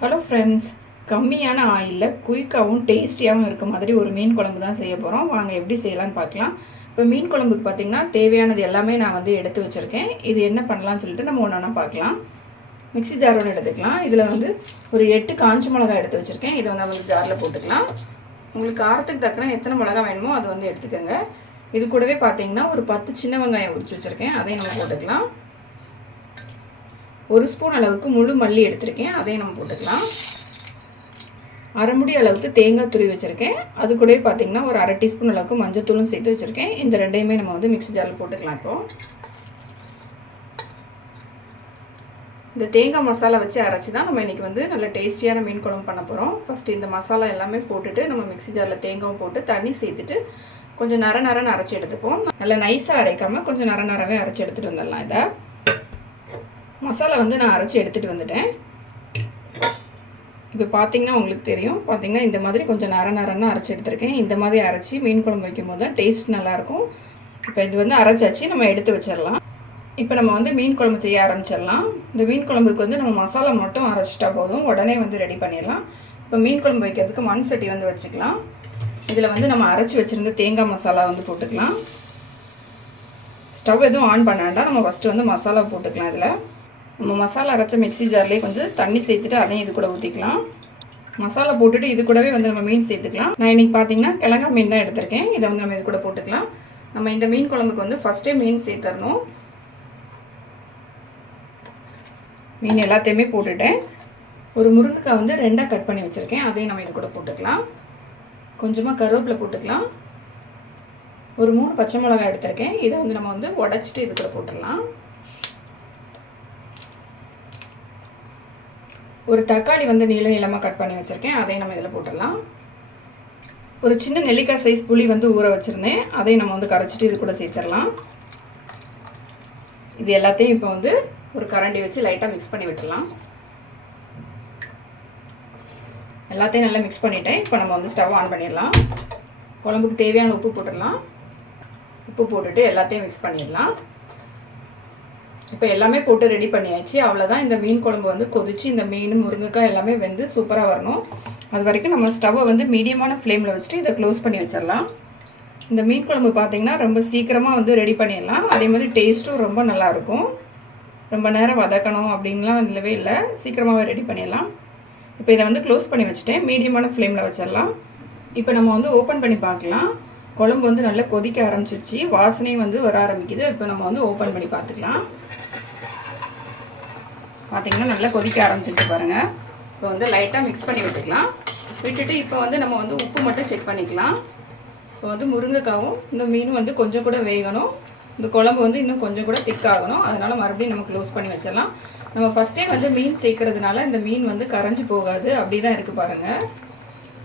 Hello friends, கம்மியான ஆயிலில் குயிக்காகவும் டேஸ்டியாகவும் இருக்க மாதிரி ஒரு மீன் குழம்பு தான் செய்ய போகிறோம். வாங்க எப்படி செய்யலான்னு பார்க்கலாம். இப்போ மீன் குழம்புக்கு பார்த்திங்கன்னா தேவையானது எல்லாமே நான் வந்து எடுத்து வச்சுருக்கேன். இது என்ன பண்ணலான்னு சொல்லிட்டு நம்ம ஒன்று ஒன்றா பார்க்கலாம். மிக்ஸி ஜார் ஒன்று எடுத்துக்கலாம். இதில் வந்து ஒரு 8 காஞ்ச மிளகாய் எடுத்து வச்சுருக்கேன். இதை வந்து நம்ம ஜாரில் போட்டுக்கலாம். உங்களுக்கு காரத்துக்கு தக்கன எத்தனை மிளகா வேணுமோ அது வந்து எடுத்துக்கோங்க. இது கூடவே பார்த்திங்கன்னா ஒரு 10 சின்ன வெங்காயம் உரிச்சு வச்சுருக்கேன். அதையும் நம்ம போட்டுக்கலாம். ஒரு ஸ்பூன் அளவுக்கு முழு மல்லி எடுத்திருக்கேன். அதையும் நம்ம போட்டுக்கலாம். அரை முடி அளவுக்கு தேங்காய் துருவி வச்சுருக்கேன். அது கூடவே பார்த்திங்கன்னா ஒரு அரை டீஸ்பூன் அளவுக்கு மஞ்சத்தூளும் சேர்த்து வச்சுருக்கேன். இந்த ரெண்டையுமே நம்ம வந்து மிக்ஸி ஜாரில் போட்டுக்கலாம். இப்போது இந்த தேங்காய் மசாலா வச்சு அரைச்சி தான் நம்ம இன்றைக்கி வந்து நல்ல டேஸ்டியான மீன் குழம்பு பண்ண போகிறோம். ஃபஸ்ட்டு இந்த மசாலா எல்லாமே போட்டுட்டு நம்ம மிக்ஸி ஜாரில் தேங்காயும் போட்டு தண்ணி சேர்த்துட்டு கொஞ்சம் நரன்னு அரைச்சி எடுத்துப்போம். நல்லா நைஸாக அரைக்காமல் கொஞ்சம் நரவே அரைச்சி எடுத்துகிட்டு வந்துடலாம். இதை மசாலா வந்து நான் அரைச்சி எடுத்துகிட்டு வந்துட்டேன். இப்போ பார்த்திங்கன்னா உங்களுக்கு தெரியும். பார்த்திங்கன்னா இந்த மாதிரி கொஞ்சம் நரன்னு அரைச்சி எடுத்துருக்கேன். இந்த மாதிரி அரைச்சி மீன் குழம்பு வைக்கும் போது தான் டேஸ்ட் நல்லாயிருக்கும். இப்போ இது வந்து அரைச்சாச்சு, நம்ம எடுத்து வச்சிடலாம். இப்போ நம்ம வந்து மீன் குழம்பு செய்ய ஆரம்பிச்சிடலாம். இந்த மீன் குழம்புக்கு வந்து நம்ம மசாலா மட்டும் அரைச்சிட்டா போதும், உடனே வந்து ரெடி பண்ணிடலாம். இப்போ மீன் குழம்பு வைக்கிறதுக்கு மண் சட்டி வந்து வச்சுக்கலாம். இதில் வந்து நம்ம அரைச்சி வச்சுருந்த தேங்காய் மசாலா வந்து போட்டுக்கலாம். ஸ்டவ் எதுவும் ஆன் பண்ண வேண்டாம். நம்ம ஃபஸ்ட்டு வந்து மசாலா போட்டுக்கலாம். இதில் நம்ம மசாலா அரைச்ச மிக்ஸி ஜார்லேயே கொஞ்சம் தண்ணி சேர்த்துட்டு அதையும் இது கூட ஊற்றிக்கலாம். மசாலா போட்டுட்டு இது கூடவே வந்து நம்ம மீன் சேர்த்துக்கலாம். நான் இன்றைக்கி பார்த்தீங்கன்னா கிழங்கா மீன் தான் எடுத்திருக்கேன். இதை வந்து நம்ம இது கூட போட்டுக்கலாம். நம்ம இந்த மீன் குழம்புக்கு வந்து ஃபஸ்ட்டே மீன் சேர்த்துடணும். மீன் எல்லாத்தையுமே போட்டுட்டேன். ஒரு முருங்கைக்காய் வந்து 2ஆக கட் பண்ணி வச்சுருக்கேன். அதையும் நம்ம இது கூட போட்டுக்கலாம். கொஞ்சமாக கருவேப்பிலை போட்டுக்கலாம். ஒரு 3 பச்சை மிளகாய் எடுத்திருக்கேன். இதை வந்து நம்ம வந்து உடச்சிட்டு இது கூட போட்டுடலாம். ஒரு தக்காளி வந்து நீளமாக கட் பண்ணி வச்சுருக்கேன். அதையும் நம்ம இதில் போட்டுடலாம். ஒரு சின்ன நெல்லிக்காய் சைஸ் புளி வந்து ஊற வச்சுருந்தேன். அதையும் நம்ம வந்து கரைச்சிட்டு இது கூட சேர்த்துடலாம். இது எல்லாத்தையும் இப்போ வந்து ஒரு கரண்டி வச்சு லைட்டாக மிக்ஸ் பண்ணி விட்டுடலாம். எல்லாத்தையும் நல்லா மிக்ஸ் பண்ணிவிட்டேன். இப்போ நம்ம வந்து ஸ்டவ் ஆன் பண்ணிடலாம். குழம்புக்கு தேவையான உப்பு போட்டுடலாம். உப்பு போட்டுட்டு எல்லாத்தையும் மிக்ஸ் பண்ணிடலாம். இப்போ எல்லாமே போட்டு ரெடி பண்ணியாச்சு. அவ்வளோதான். இந்த மீன் குழம்பு வந்து கொதிச்சு இந்த மீன் முருங்கைக்காய் எல்லாமே வெந்து சூப்பராக வரணும். அது வரைக்கும் நம்ம ஸ்டவ்வை வந்து மீடியமான ஃப்ளேமில் வச்சுட்டு இதை க்ளோஸ் பண்ணி வச்சிடலாம். இந்த மீன் குழம்பு பார்த்திங்கன்னா ரொம்ப சீக்கிரமாக வந்து ரெடி பண்ணிடலாம். அதே மாதிரி டேஸ்ட்டும் ரொம்ப நல்லாயிருக்கும். ரொம்ப நேரம் வதக்கணும் அப்படின்லாம் இல்லவே இல்லை, சீக்கிரமாகவே ரெடி பண்ணிடலாம். இப்போ இதை வந்து க்ளோஸ் பண்ணி வச்சுட்டேன். மீடியமான ஃப்ளேமில் வச்சிடலாம். இப்போ நம்ம வந்து ஓப்பன் பண்ணி பார்க்கலாம். குழம்பு வந்து நல்லா கொதிக்க ஆரம்பிச்சிருச்சு. வாசனையும் வந்து வர ஆரம்பிக்குது. இப்போ நம்ம வந்து ஓப்பன் பண்ணி பார்த்துக்கலாம். பார்த்திங்கன்னா நல்லா கொதிக்க ஆரம்பிச்சிருச்சு பாருங்கள். இப்போ வந்து லைட்டாக மிக்ஸ் பண்ணி விட்டுக்கலாம். விட்டுட்டு இப்போ வந்து நம்ம வந்து உப்பு மட்டும் செக் பண்ணிக்கலாம். இப்போ வந்து முருங்கைக்காவும் இந்த மீனும் வந்து கொஞ்சம் கூட வேகணும். இந்த குழம்பு வந்து இன்னும் கொஞ்சம் கூட திக்காகணும். அதனால் மறுபடியும் நம்ம க்ளோஸ் பண்ணி வச்சிடலாம். நம்ம ஃபஸ்ட்டே வந்து மீன் சேர்க்கறதுனால இந்த மீன் வந்து கரைஞ்சி போகாது. அப்படி தான் இருக்குது பாருங்கள்.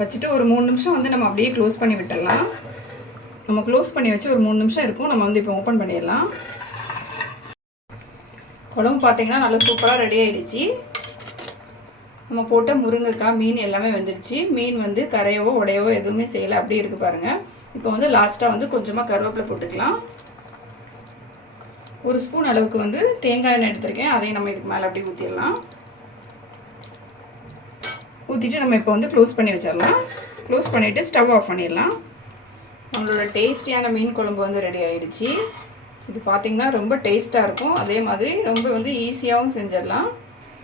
வச்சுட்டு ஒரு 3 நிமிஷம் வந்து நம்ம அப்படியே க்ளோஸ் பண்ணி விட்டுடலாம். நம்ம க்ளோஸ் பண்ணி வச்சு ஒரு 3 நிமிஷம் இருக்கும். நம்ம வந்து இப்போ ஓப்பன் பண்ணிடலாம். குழம்பு பார்த்திங்கன்னா நல்லா சூப்பராக ரெடி ஆகிடுச்சு. நம்ம போட்ட முருங்கைக்காய் மீன் எல்லாமே வந்துடுச்சு. மீன் வந்து கரையவோ உடையவோ எதுவுமே செய்யலை, அப்படியே இருக்குது பாருங்கள். இப்போ வந்து லாஸ்ட்டாக வந்து கொஞ்சமாக கருவேப்பிலை போட்டுக்கலாம். ஒரு ஸ்பூன் அளவுக்கு வந்து தேங்காய் எண்ணெய் எடுத்திருக்கேன். அதையும் நம்ம இதுக்கு மேலே அப்படியே ஊற்றிடலாம். ஊற்றிட்டு நம்ம இப்போ வந்து க்ளோஸ் பண்ணி வச்சிடலாம். க்ளோஸ் பண்ணிவிட்டு ஸ்டவ் ஆஃப் பண்ணிடலாம். நம்மளோட டேஸ்டியான மீன் குழம்பு வந்து ரெடி ஆகிடுச்சு. இது பார்த்திங்கன்னா ரொம்ப டேஸ்ட்டாக இருக்கும். அதே மாதிரி ரொம்ப வந்து ஈஸியாகவும் செஞ்சிடலாம்.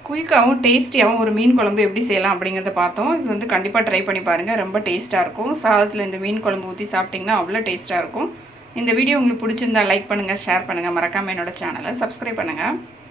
குயிக்காகவும் டேஸ்டியாகவும் ஒரு மீன் குழம்பு எப்படி செய்யலாம் அப்படிங்கிறத பார்த்தோம். இது வந்து கண்டிப்பாக ட்ரை பண்ணி பாருங்கள். ரொம்ப டேஸ்ட்டாக இருக்கும். சாதத்தில் இந்த மீன் குழம்பு ஊற்றி சாப்பிட்டிங்கன்னா அவ்வளோ டேஸ்ட்டாக இருக்கும். இந்த வீடியோ உங்களுக்கு பிடிச்சிருந்தா லைக் பண்ணுங்கள், ஷேர் பண்ணுங்கள். மறக்காமல் என்னோடய சேனலை சப்ஸ்கிரைப் பண்ணுங்கள்.